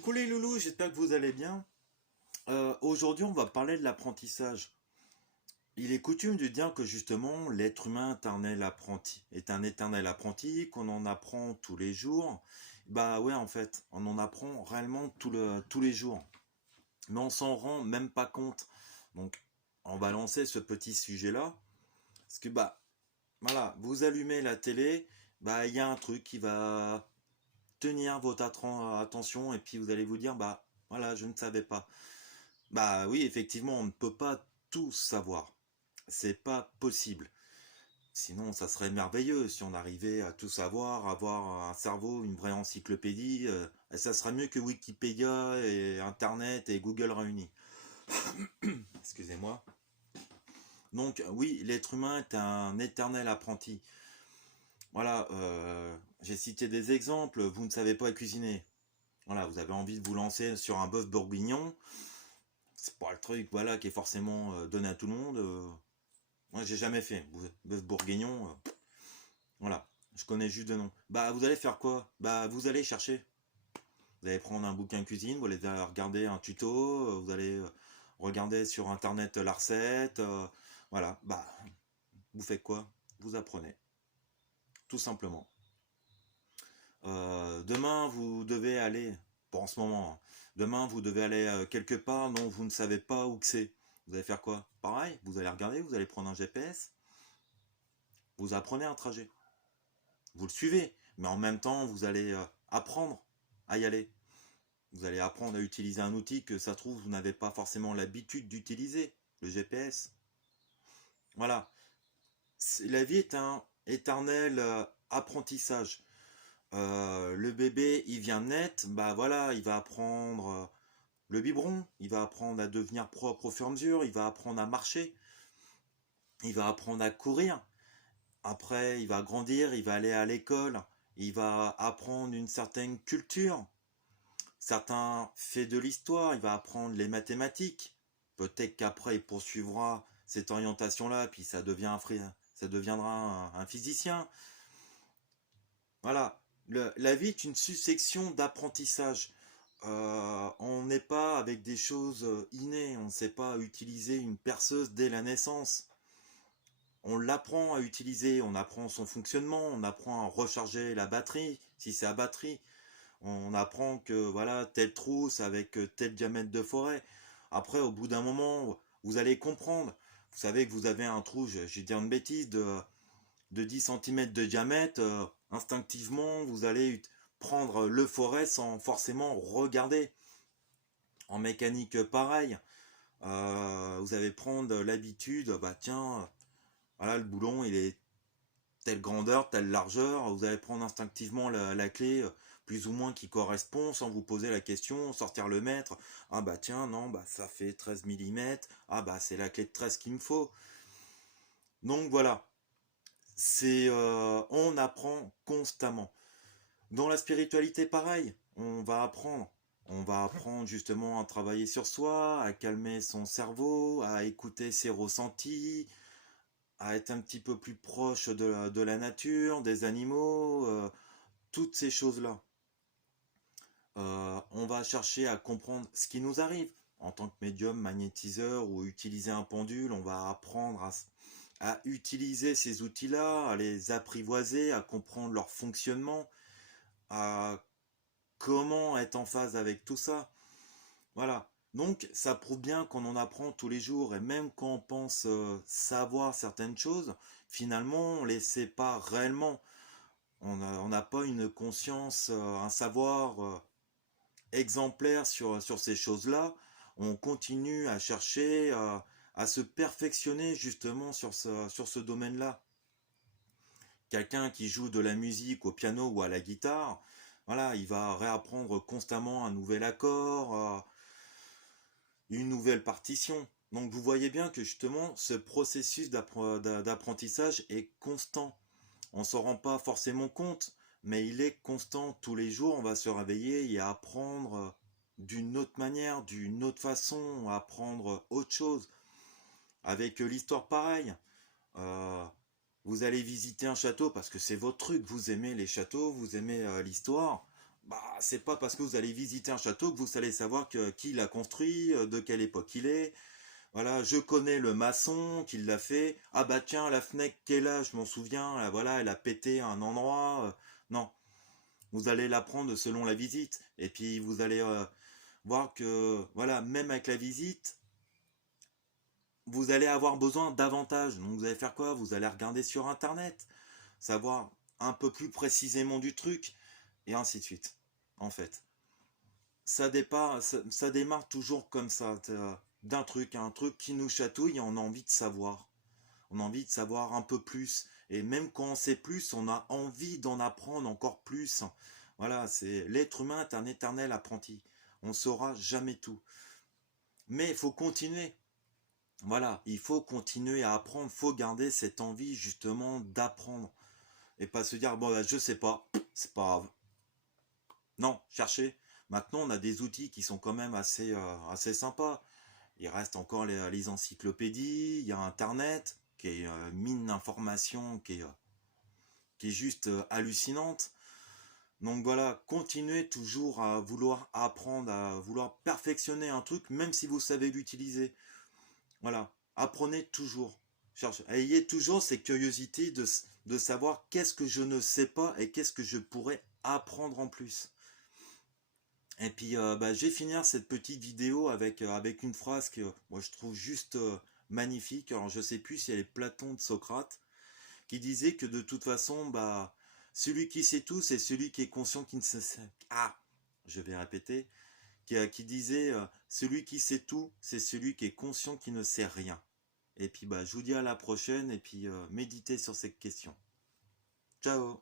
Coucou les loulous, j'espère que vous allez bien. Aujourd'hui, on va parler de l'apprentissage. Il est coutume de dire que justement, l'être humain est un éternel apprenti, qu'on en apprend tous les jours. Bah ouais, en fait, on en apprend réellement tous les jours. Mais on s'en rend même pas compte. Donc, on va lancer ce petit sujet-là. Parce que bah, voilà, vous allumez la télé, bah il y a un truc qui va tenir votre attention et puis vous allez vous dire, bah voilà, je ne savais pas. Bah oui, effectivement, on ne peut pas tout savoir. C'est pas possible. Sinon, ça serait merveilleux si on arrivait à tout savoir, avoir un cerveau, une vraie encyclopédie. Et ça serait mieux que Wikipédia et Internet et Google réunis. Excusez-moi. Donc oui, l'être humain est un éternel apprenti. Voilà, j'ai cité des exemples. Vous ne savez pas cuisiner. Voilà, vous avez envie de vous lancer sur un bœuf bourguignon. C'est pas le truc, voilà, qui est forcément donné à tout le monde. Moi, j'ai jamais fait. Bœuf bourguignon, voilà. Je connais juste de nom. Bah, vous allez faire quoi? Bah, vous allez chercher. Vous allez prendre un bouquin cuisine, vous allez regarder un tuto, vous allez regarder sur internet la recette. Voilà. Bah, vous faites quoi? Vous apprenez. Tout simplement. Demain, vous devez aller, pour en ce moment, hein, demain, vous devez aller quelque part dont vous ne savez pas où que c'est. Vous allez faire quoi? Pareil, vous allez regarder, vous allez prendre un GPS, vous apprenez un trajet. Vous le suivez, mais en même temps, vous allez apprendre à y aller. Vous allez apprendre à utiliser un outil que ça trouve, vous n'avez pas forcément l'habitude d'utiliser, le GPS. Voilà. La vie est un éternel apprentissage. Le bébé, il vient net, bah voilà, il va apprendre le biberon, il va apprendre à devenir propre au fur et à mesure, il va apprendre à marcher, il va apprendre à courir. Après, il va grandir, il va aller à l'école, il va apprendre une certaine culture. Certains faits de l'histoire, il va apprendre les mathématiques. Peut-être qu'après, il poursuivra cette orientation-là, puis ça deviendra un physicien. Voilà. La vie est une succession d'apprentissages. On n'est pas avec des choses innées, on ne sait pas utiliser une perceuse dès la naissance. On l'apprend à utiliser, on apprend son fonctionnement, on apprend à recharger la batterie, si c'est à batterie. On apprend que voilà, telle trousse avec tel diamètre de forêt. Après, au bout d'un moment, vous allez comprendre. Vous savez que vous avez un trou, je vais dire une bêtise, de 10 centimètres de diamètre. Instinctivement, vous allez prendre le forêt sans forcément regarder. En mécanique, pareil. Vous allez prendre l'habitude, bah tiens, voilà, le boulon, il est telle grandeur, telle largeur, vous allez prendre instinctivement la clé plus ou moins qui correspond sans vous poser la question, sortir le mètre, ah bah tiens, non, bah ça fait 13 mm, ah bah c'est la clé de 13 qu'il me faut. Donc voilà, on apprend constamment. Dans la spiritualité, pareil, on va apprendre justement à travailler sur soi, à calmer son cerveau, à écouter ses ressentis, à être un petit peu plus proche de la nature, des animaux, toutes ces choses-là. On va chercher à comprendre ce qui nous arrive. En tant que médium, magnétiseur ou utiliser un pendule, on va apprendre à utiliser ces outils-là, à les apprivoiser, à comprendre leur fonctionnement, à comment être en phase avec tout ça. Voilà. Donc, ça prouve bien qu'on en apprend tous les jours, et même quand on pense savoir certaines choses, finalement, on ne les sait pas réellement. On n'a pas une conscience, un savoir exemplaire sur ces choses-là. On continue à chercher à se perfectionner justement sur ce domaine-là. Quelqu'un qui joue de la musique au piano ou à la guitare, voilà, il va réapprendre constamment un nouvel accord, une nouvelle partition. Donc vous voyez bien que justement ce processus d'apprentissage est constant. On ne s'en rend pas forcément compte, mais il est constant. Tous les jours, on va se réveiller et apprendre d'une autre manière, d'une autre façon, apprendre autre chose. Avec l'histoire, pareil. Euh, Vous allez visiter un château parce que c'est votre truc. Vous aimez les châteaux, vous aimez l'histoire. Bah, c'est pas parce que vous allez visiter un château que vous allez savoir qui l'a construit, de quelle époque il est. Voilà, je connais le maçon qui l'a fait. Ah bah tiens, la fenêtre qui est là, je m'en souviens, là, voilà, elle a pété à un endroit. Non, vous allez l'apprendre selon la visite. Et puis vous allez voir que, voilà, même avec la visite, vous allez avoir besoin davantage. Donc vous allez faire quoi? Vous allez regarder sur Internet, savoir un peu plus précisément du truc, et ainsi de suite. En fait, ça démarre toujours comme ça, d'un truc à un truc qui nous chatouille et on a envie de savoir. On a envie de savoir un peu plus. Et même quand on sait plus, on a envie d'en apprendre encore plus. Voilà, c'est l'être humain est un éternel apprenti. On ne saura jamais tout. Mais il faut continuer. Voilà, il faut continuer à apprendre. Il faut garder cette envie justement d'apprendre. Et pas se dire, bon, bah, je sais pas, c'est pas grave. Non, cherchez. Maintenant, on a des outils qui sont quand même assez sympas. Il reste encore les encyclopédies, il y a Internet, qui est mine d'informations, qui est juste hallucinante. Donc voilà, continuez toujours à vouloir apprendre, à vouloir perfectionner un truc, même si vous savez l'utiliser. Voilà, apprenez toujours. Ayez toujours cette curiosité de savoir qu'est-ce que je ne sais pas et qu'est-ce que je pourrais apprendre en plus. Et puis, bah, je vais finir cette petite vidéo avec une phrase que moi je trouve juste magnifique. Alors, je sais plus si elle est Platon de Socrate, qui disait que de toute façon, bah, celui qui sait tout, c'est celui qui est conscient qui ne sait. Ah, je vais répéter. Qui disait celui qui sait tout, c'est celui qui est conscient qui ne sait rien. Et puis, bah, je vous dis à la prochaine et puis méditez sur cette question. Ciao!